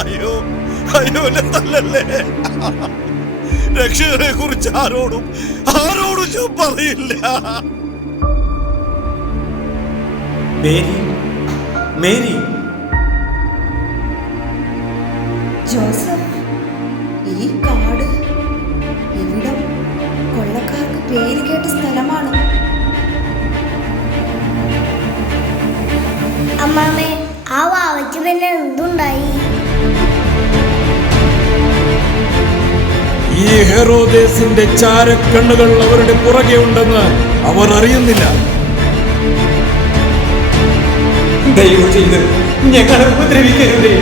അയ്യോ അയ്യോ എന്നെ തല്ലല്ലേ? രക്ഷകനെ കുറിച്ച് ആരോടും ആരോടും ഞാൻ പറയില്ല. Mary Mary. ജോസഫ് ഈ കാട് ഇവിടം കൊള്ളക്കാർക്ക് പേര് കേട്ട സ്ഥലമാണ്. അമ്മാമേ ആ വാവയ്ക്ക് പിന്നെ എന്തുണ്ടായി? ഈ ഹെറോദേസിന്റെ ചാരക്കണ്ണുകൾ അവരുടെ പുറകെ ഉണ്ടെന്ന് അവർ അറിയുന്നില്ല. ദയവ് ചെയ്ത് ഞങ്ങളെ ഉപദ്രവിക്കരുതേ.